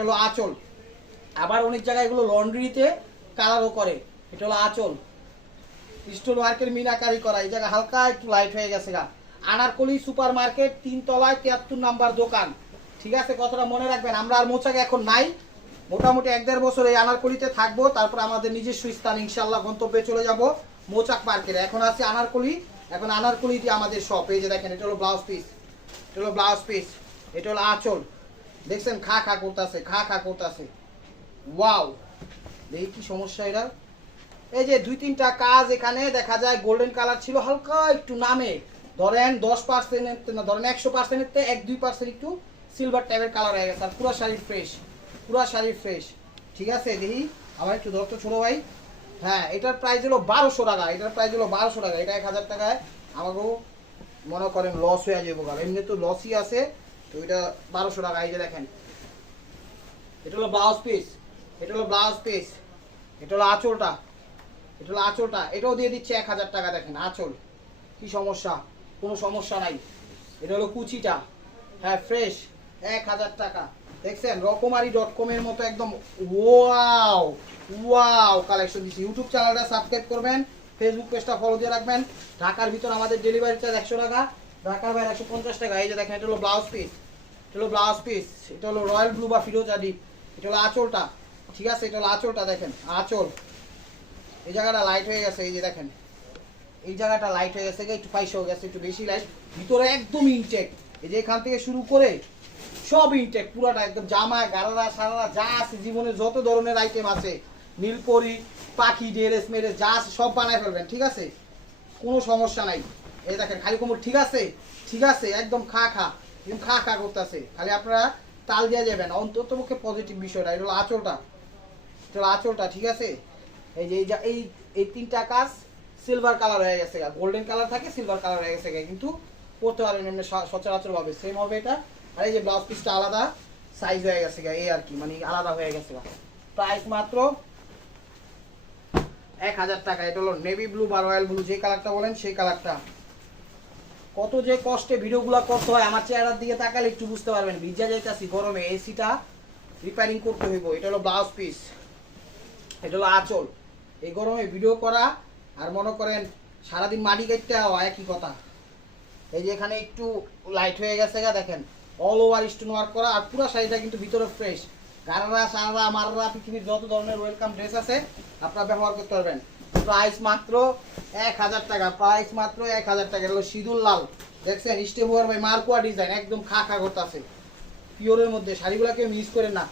হলো আঁচল। আবার অনেক জায়গায় এগুলো লন্ড্রিতে কালারও করে। এটা হলো আঁচল, স্টোন ওয়ার্কের মিনাকারি করা। এই জায়গা হালকা একটু লাইট হয়ে গেছে গা। আনারকলি সুপার মার্কেট 3 তলায় 73 নাম্বার দোকান। ঠিক আছে, কথাটা মনে রাখবেন। আমরা আর মোচাকে এখন নাই, মোটামুটি 1-1.5 বছর এই আনারকলিতে থাকবো। তারপর আমাদের নিজস্ব স্থান ইনশাল্লাহ গন্তব্যে চলে যাব মোচাক মার্কেটে। এখন আছে আনারকলি, এখন আনারকলি দিয়ে আমাদের শপ। এই যে দেখেন, এটা হলো ব্লাউজ পিস, এটা হলো ব্লাউজ পিস, এটা হলো আঁচল। দেখছেন খা খা করতেছে, খা খা করতেছে। ওয়াও, দেখি কি সমস্যা এটা। এই যে 2-3টা কাজ এখানে দেখা যায় গোল্ডেন কালার ছিল, হালকা একটু নামে ধরেন 10% না, ধরেন 100%-এর 1-2% একটু সিলভার টাইপের কালার হয়ে গেছে। আর পুরো শাড়ি ফ্রেশ, পুরো শাড়ি ফ্রেশ। ঠিক আছে, দেখি আমার একটু ধরতো ছোটো ভাই। হ্যাঁ, এটার প্রাইস হলো 1200 টাকা, এটার প্রাইস হলো 1200 টাকা। এটা 1000 টাকায় আমাকেও মনে করেন লস হয়ে যাবো, কারণ এমনি তো লসই আছে। তো এটা 1200 টাকা। এই যে দেখেন, এটা হলো ব্লাউজ পিস, এটা হলো ব্লাউজ পিস, এটা হলো আঁচলটা, এটা হলো আঁচলটা। এটাও দিয়ে দিচ্ছে 1000 টাকা। দেখেন আঁচল, কি সমস্যা? কোনো সমস্যা নাই। এটা হলো কুচিটা, হ্যাঁ ফ্রেশ, 1000 টাকা। দেখছেন রকমারি.com-এর মতো একদম ওয়াও ওয়াও কালেকশন দিচ্ছি। ইউটিউব চ্যানেলটা সাবস্ক্রাইব করবেন, ফেসবুক পেজটা ফলো দিয়ে রাখবেন। ঢাকার ভিতর আমাদের ডেলিভারি চার্জ 100 টাকা, ঢাকার বাইরে 150 টাকা। এই যে দেখেন, এটা হলো ব্লাউজ পিস, এটা হলো ব্লাউজ পিস, এটা হলো রয়্যাল ব্লু বা ফিরোজা ডিপ। এটা হলো আঁচলটা। ঠিক আছে, এটা হলো আঁচলটা। দেখেন আঁচল, এই জায়গাটা লাইট হয়ে গেছে। এই যে দেখেন, এই জায়গাটা লাইট হয়ে গেছে, একটু পাইসা হয়ে গেছে, একটু বেশি লাইট। ভিতরে একদম ইনটেক, এই যে এখান থেকে শুরু করে সব ইনটেক, পুরাটা একদম। জামা গারারা সারারা যা আছে, জীবনে যত ধরনের আইটেম আছে, নীলপরি পাখি ড্রেস মেরে যা আছে সব বানায় ফেলবেন। ঠিক আছে, কোনো সমস্যা নাই। এই দেখেন খালি কোমর, ঠিক আছে, ঠিক আছে, একদম খা খা, একদম খা খা করতেছে। খালি আপনারা তাল দিয়ে যাবেন, অন্তত পক্ষে পজিটিভ বিষয়টা। এটা হলো আঁচলটা, এটা হলো আঁচলটা। ঠিক আছে, এই যে এই এই 3টা কাজ সিলভার কালার হয়ে গেছে, গোল্ডেন কালার থাকে, সিলভার কালার হয়ে গেছে, কিন্তু পড়তে পারবেন এমনি সচরাচর ভাবে সেম হবে এটা। আর এই যে ব্লাউজ পিসটা আলাদা সাইজ হয়ে গেছে, এই আর কি, মানে আলাদা হয়ে গেছে। প্রাইস মাত্র 1000 টাকা। এটা হলো নেভি ব্লু বা রয়্যাল ব্লু, যে কালারটা বলেন সেই কালারটা। কত যে কষ্টে ভিডিওগুলো করতে হয়, আমার চেহারার দিকে তাকালে একটু বুঝতে পারবেন। ভিজা যাইতাছি গরমে, এসিটা রিপেয়ারিং করতে হইব। এটা হলো ব্লাউজ পিস, এটা হলো আঁচল। এই গরমে ভিডিও করা আর মনে করেন সারাদিন মাটি কাটতে হওয়া একই কথা। এই যে এখানে একটু লাইট হয়ে গেছে গা, দেখেন অল ওভার স্টোন ওয়ার্ক করা। আর পুরো শাড়িটা কিন্তু ভিতরে ফ্রেশ। গারারা সারারা মাররা পৃথিবীর যত ধরনের ওয়েলকাম ড্রেস আছে আপনারা ব্যবহার করতে পারবেন। প্রাইস মাত্র 1000 টাকা, প্রাইস মাত্র 1000 টাকা। এটা হলো সিঁদুর লাল, দেখছেন স্টেপ ওয়ার বাই মার্কোয়া ডিজাইন, একদম খা খা করতেছে পিওরের মধ্যে। শাড়িগুলোকে মিস করেন না।